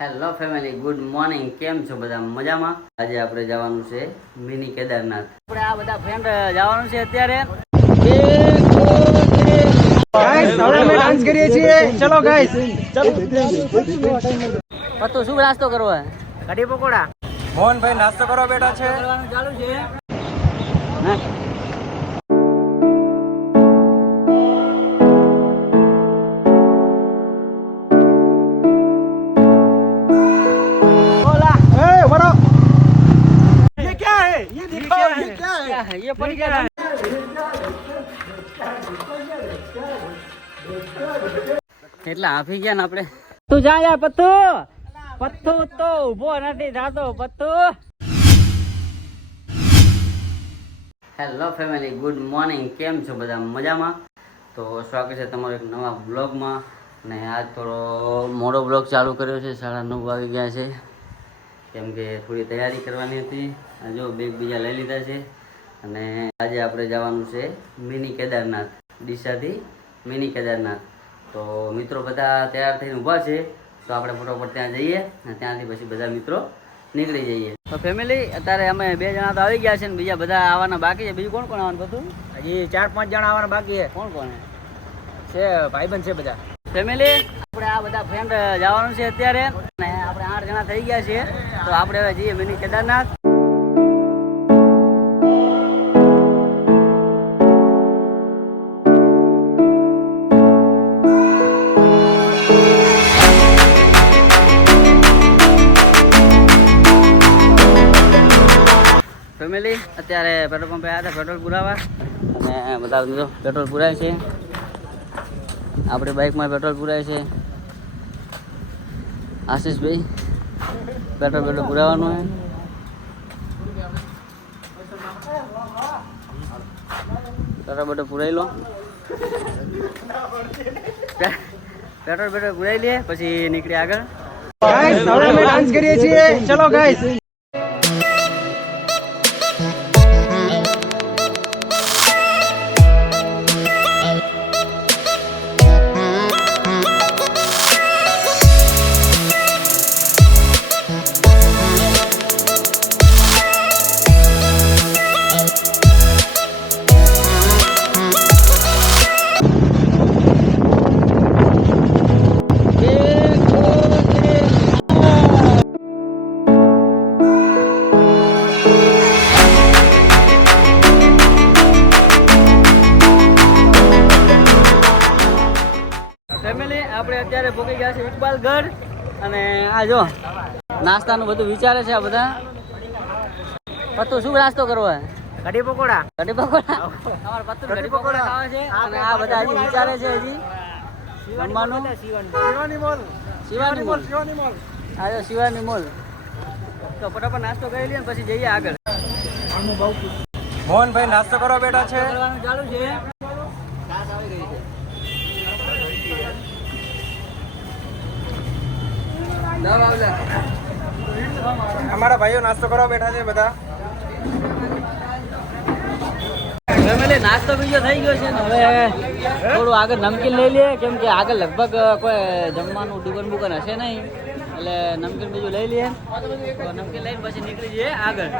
Hello family good morning કેમ છો બધા? મજામાં? આજે આપણે જવાનું છે મિની કેદારનાથ. આપણે આ બધા ફ્રેન્ડ જવાનું છે અત્યારે. ગાઈસ હવે અમે ડાન્સ કરીએ છીએ. ચલો ગાઈસ પત્તુ શું નાસ્તો કરવો હે? કઢી પકોડા. મોહનભાઈ નાસ્તો કરવા બેઠા છે. ચાલુ છે. પડી ગયા. કેટલા આપી ગયા ને આપણે? તું જા જા પત્તુ પત્તુ તો ઊભો નથી થતો પત્તુ હેલો ફેમિલી ગુડ મોર્નિંગ કેમ છો બધા? મજામાં? તો સ્વાગત છે તમારો એક નવા બ્લોગમાં ને આજ થોડો મોડો બ્લોગ ચાલુ કર્યો છે સાડા નવ વાગી ગયા છે. કેમ કે થોડી તૈયારી કરવાની હતી. જો બેગ બીજા લઈ લીધા છે. અને આજે આપણે જવાનું છે મિની કેદારનાથ ડીસાથી મિની કેદારનાથ. તો મિત્રો બધા તૈયાર થઈને ઊભા છે તો આપણે ફટોફટ ત્યાં જઈએ અને ત્યાંથી પછી બધા મિત્રો નીકળી જઈએ. તો ફેમિલી અત્યારે અમે બે જણા તો આવી ગયા છે ને બીજા બધા આવવાના બાકી છે. બીજું કોણ કોણ આવવાનું બધું? હજી ચાર પાંચ જણા આવવાના બાકી છે. કોણ કોણ? છે ભાઈબંધ છે બધા. ફેમિલી આપણે આ બધા ફ્રેન્ડ જવાનું છે અત્યારે. અને આપણે આઠ જણા થઈ ગયા છીએ. તો આપણે હવે જઈએ મિની કેદારનાથ. ફેમિલી. અત્યારે પેટ્રોલ પંપે આવ્યા હતા પેટ્રોલ પુરાવા. અને બધા મિત્રો પેટ્રોલ પુરાય છે. આપણી બાઇકમાં પેટ્રોલ પુરાય છે. આશીષભાઈ પેટ્રોલ પેટ્રોલ પુરાવાનું છે પેટ્રોલ પેટ્રોલ પુરાઈ લો. પેટ્રોલ પેટ્રોલ પુરાઈ લઈએ પછી નીકળી આગળ. ગાઈસ હવે અમે ડાન્સ કરીએ છીએ. ચલો ગાઈસ ફેમિલી આપણે અત્યારે ભોગી ગયા છે ઇકબાલગઢ અને આ જો નાસ્તાનું બધું વિચારે છે આ બધા. પત્તુ શું નાસ્તો કરવો હે? કઢી પકોડા. કઢી પકોડા? અમારા પત્તુ કઢી પકોડા ખાવા છે? અને આ બધા હજી વિચારે છે હજી. જમવાનું? Shivani mall Shivani mall Shivani mall આ જો શિવાની મોલ તો ફટાફટ નાસ્તો કરી લઈએ પછી જઈએ આગળ. મોહનભાઈ નાસ્તો કરવા બેઠા છે. ચાલુ છે. અમારા ભાઈઓ નાસ્તો કરવા બેઠા છે બધા. ફેમિલી, નાસ્તો બીજો થઈ ગયો છે ને હવે થોડું આગળ નમકીન લઈ લઈએ. કેમ આગળ લગભગ કોઈ જમવાનું દુકાન બુકાન હશે નહીં. એટલે નમકીન બીજું લઈ લઈએ. નમકીન લઈને પછી નીકળી જઈએ આગળ.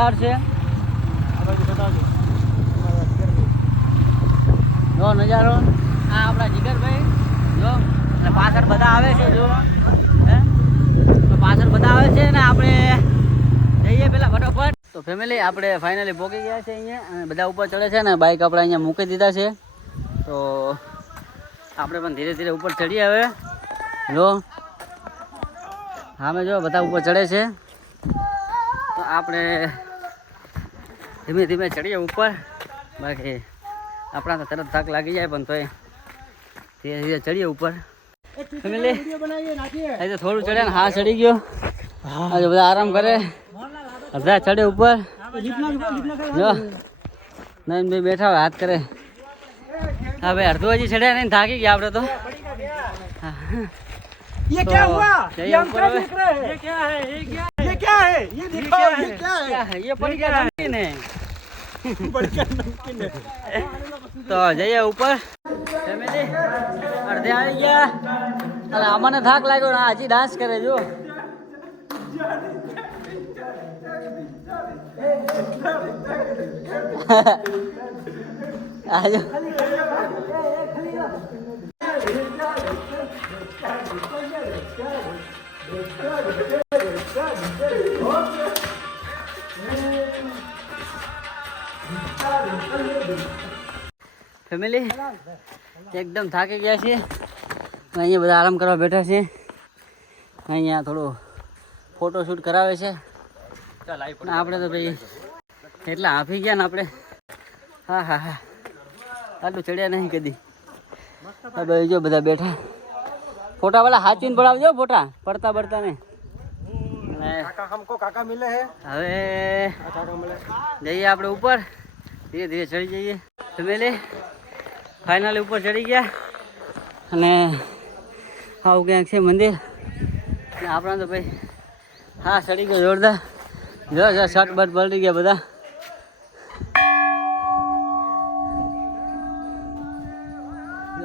જોરદાર છે. જો નજારો. આ આપણા જીગરભાઈ. જો. અને પાછળ બધા આવે છે જો હે? પાછળ બધા આવે છે ને આપણે જઈએ પેલા ફટોફટ. તો ફેમિલી આપણે ફાઇનલી પહોંચી ગયા છે અહીંયા અને બધા ઉપર ચડે છે ને બાઇક આપણે અહીંયા મૂકી દીધા છે. તો આપણે પણ ધીરે ધીરે ઉપર ચડીએ હવે. જો. સામે જો બધા ઉપર ચડે છે. તો આપણે ધીમે ધીમે ચડીએ ઉપર બાકી આપણા તો તરત થાક લાગી જાય પણ તોય ધીરે ધીરે ચડીએ ઉપર ફેમિલી અહીં તો થોડું ચડે ને હા ચડી ગયો આજે બધા આરામ કરે બધા ચડે ઉપર જો નહીં ભાઈ બેઠા હોય હાથ કરે હા ભાઈ અડધું હજી ચડ્યા નહીં થાકી ગયા આપણે તો ये तो क्या हुआ चाहिए ये हम ऊपर क्या में? देख रहे हैं ये क्या है ये क्या है ये दिखाओ ये क्या है ये पड़ी क्या नमकीन है बढ़िया नमकीन है તો જઈએ ઉપર ફેમિલી અડધે આવી ગયા અને અમને થાક લાગ્યો ને આ હજી ડાન્સ કરે જો આજો ફેમિલી એકદમ થાકી ગયા છીએ. અહીંયા બધા આરામ કરવા બેઠા છે અહીંયા થોડું ફોટોશૂટ કરાવે છે. આપણે તો ભાઈ એટલા હાફી ગયા ને આપણે. હા હા હા. આટલું ચડ્યા નહીં કદી. હા હવે જો બધા બેઠા. ફોટા વાળા હાચીને પડાવજો ફોટા. પડતા પડતા ને કાકા હમકો હે? હવે જઈએ આપણે ઉપર. ધીરે ધીરે ચડી જઈએ. ફેમિલી ફાઇનલી ઉપર ચડી ગયા. અને આવું ક્યાંક છે મંદિર. આપણા તો ભાઈ, હા, ચડી ગયો જોરદાર. જો જો શર્ટ બટ બળી ગયા બધા.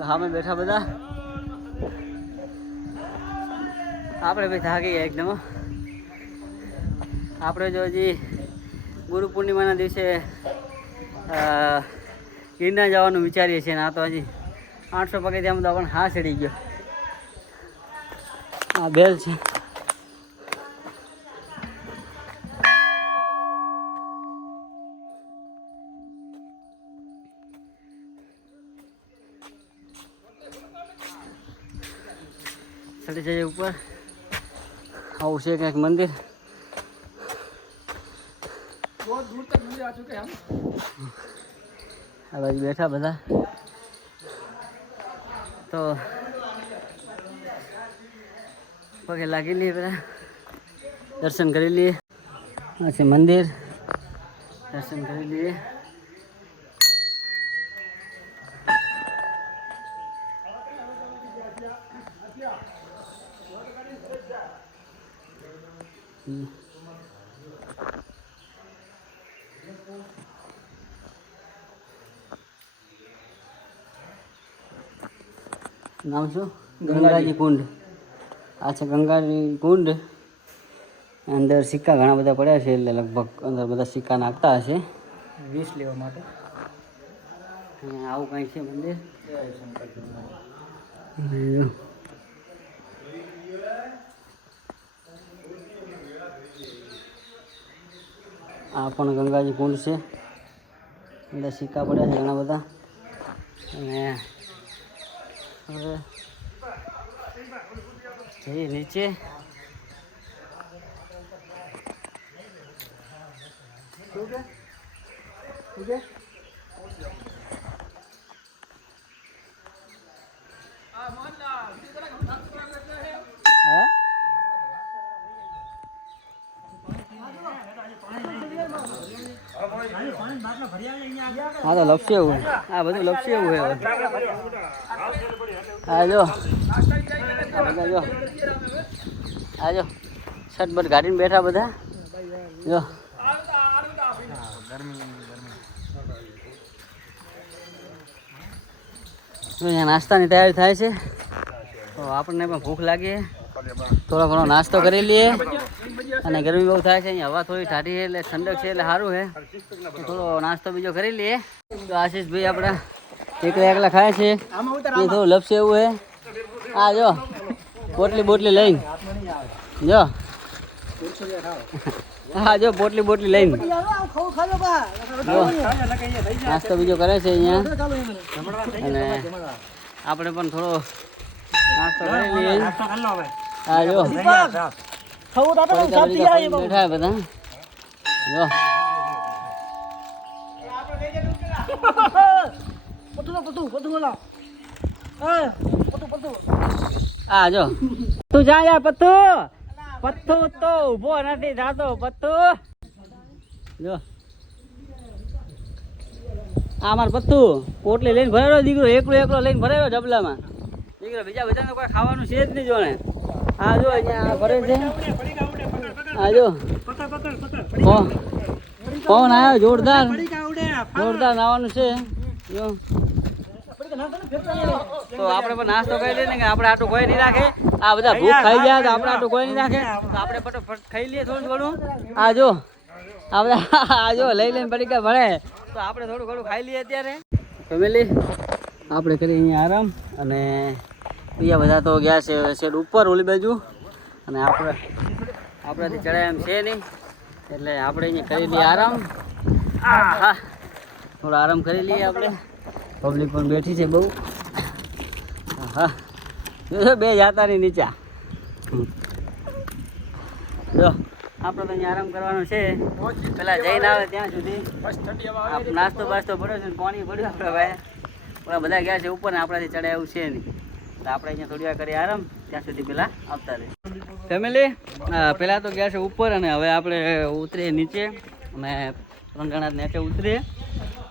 સામે બેઠા બધા. આપણે ભાઈ થાકી ગયા એકદમ આપણે જો હજી ગુરુ પૂર્ણિમાના દિવસે ગિરનાર જવાનું વિચારીએ છીએ ના તો હજી આઠસો પગથિયામાં તો પણ હા ચડી ગયો. આ બેલ છે. ચડી જઈએ ઉપર. આવું છે કંઈક મંદિર. बहुत दूर तक नहीं आ चुके हम આ બાજુ બેઠા બધા તો પગે લાગી લઈએ બધા દર્શન કરી લઈએ આ છે મંદિર દર્શન કરી લઈએ હમ. નામ શું ગંગાજી કુંડ આ છે ગંગાજી કુંડ અંદર સિક્કા ઘણા બધા પડ્યા છે એટલે લગભગ અંદર બધા સિક્કા નાખતા હશે. વીસ લેવા માટે. આવું કાંઈ છે મંદિર? આ પણ ગંગાજી કુંડ છે. બધા સિક્કા પડ્યા છે ઘણા બધા. અને હવે જઈએ નીચે. હા? હા તો લપસે એવું આ બધું લપસે એવું હવે. હા જો. જો. આ જો. શર્ટ ગાડીને બેઠા બધા. જો. નાસ્તાની તૈયારી થાય છે. તો આપણને પણ ભૂખ લાગી. થોડો ઘણો નાસ્તો કરી લઈએ. અને ગરમી બહુ થાય છે, અહીંયા હવા થોડી ઠાઠી છે એટલે ઠંડક છે એટલે સારું છે. થોડો નાસ્તો બીજો કરી લઈએ. તો આશીષભાઈ આપણા એકલા એકલા ખાય છે. એ થોડું લપસે એવું હે હા જો બોટલી બોટલી લઈને. જો. હા જો બોટલી બોટલી લઈને. નાસ્તો બીજો કરે છે અહીંયા. અને આપણે પણ થોડો નાસ્તો કરી લઈએ. હા જો પડીકા બડીકા ખાઈને બેઠા છે બધા જો આ જો. તું જા યાર પત્તુ પત્તુ તો ઊભો નથી થાતો પત્તુ જો આ માર પત્તુ પોટલી લઈને ભરેલો દીકરો એકલો એકલો લઈને ભરેલો ડબલામાં દીકરો બીજા બધાને કોઈ ખાવાનું છે જ નહીં જોણે આ જો અહીંયા ભરે છે. આ જો. પવન આવ્યો જોરદાર. જોરદાર નાવાનું છે. જો. તો આપણે પણ નાસ્તો કરી લઈએ ને કે આપણે આટલું કોઈ નહીં રાખે. આ બધા ભૂખ ખાઈ ગયા તો આપણે આટલું કોઈ નહીં રાખે. તો આપણે ફટોફટ ખાઈ લઈએ થોડું ઘણું. આ જો. આપણે આ જો લઈ લઈને પડીકા ભરે તો આપણે થોડું ઘણું ખાઈ લઈએ અત્યારે. ફેમિલી આપણે કરીએ અહીંયા આરામ અને બીજા બધા તો ગયા છે શેડ ઉપર ઓલી બાજુ. અને આપણે આપણાથી ચડાય એમ છે નહીં. એટલે આપણે અહીંયા કરી લઈએ આરામ. હા. થોડો આરામ કરી લઈએ આપણે. પબ્લિક પણ બેઠી છે બહુ. હા. બે જાતા ની નીચા. જો, આપણે તો અહીંયા આરામ કરવાનો છે. પેલા જઈને આવે ત્યાં સુધી. નાસ્તો બાસ્તો પડ્યો છે પાણી પડ્યું આપણે ભાઈ બધા ગયા છે ઉપર ને આપણાથી ચડાય એવું છે નહીં. તો આપણે અહીંયા થોડી વાર કરીએ આરામ ત્યાં સુધી પેલા આવતા રહે ફેમિલી પહેલાં તો ગયા છે ઉપર અને હવે આપણે ઉતરીએ નીચે. અને ત્રણ જણા નીચે ઉતરીએ.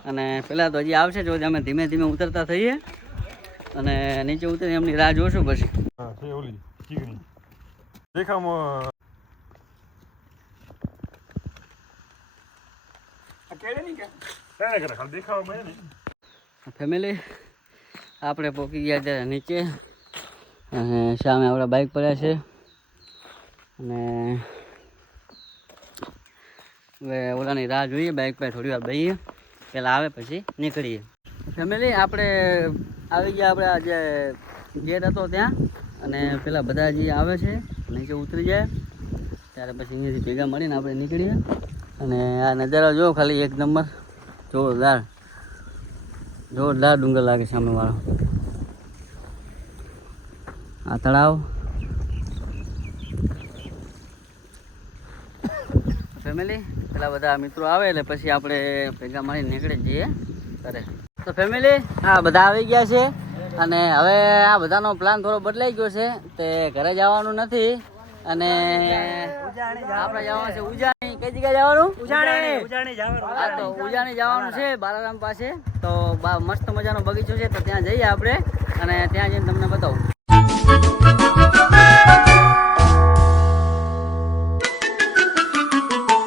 અને પહેલાં તો હજી આવશે જો અમે ધીમે ધીમે ઉતરતા થઈએ. અને નીચે ઉતરી એમની રાહ જોશું પછી. દેખામાં ફેમિલી આપણે પહોંચી ગયા ત્યારે નીચે. અને સામે આપણા બાઇક પડ્યા છે. અને હવે ઓલાની રાહ જોઈએ બાઇક પર થોડી વાર બેહીએ. પહેલાં આવે પછી નીકળીએ. ફેમિલી આપણે આવી ગયા આપણે જે ગેટ હતો ત્યાં. અને પેલા બધા જે આવે છે, નીચે ઉતરી જાય. ત્યારે પછી અહીંયાથી ભેગા મળીને આપણે નીકળીએ. અને આ નજારો જો ખાલી એક નંબર. જોરદાર. જોરદાર ડુંગર લાગે સામે વાળો આ તળાવ. ફેમિલી પેલા બધા મિત્રો આવે એટલે પછી આપણે ભેગા મળીને નીકળી જઈએ. ઘરે તો ફેમિલી હા, બધા આવી ગયા છે. અને હવે આ બધાનો પ્લાન થોડો બદલાઈ ગયો છે. તે ઘરે જવાનું નથી. અને આપણે જવાનું છે ઉજાણી. કઈ જગ્યાએ જવાનું? હા તો ઉજાણી જવાનું છે બાલારામ પાસે. તો બા મસ્ત મજાનો બગીચો છે તો ત્યાં જઈએ આપણે અને ત્યાં જઈને તમને બતાવું.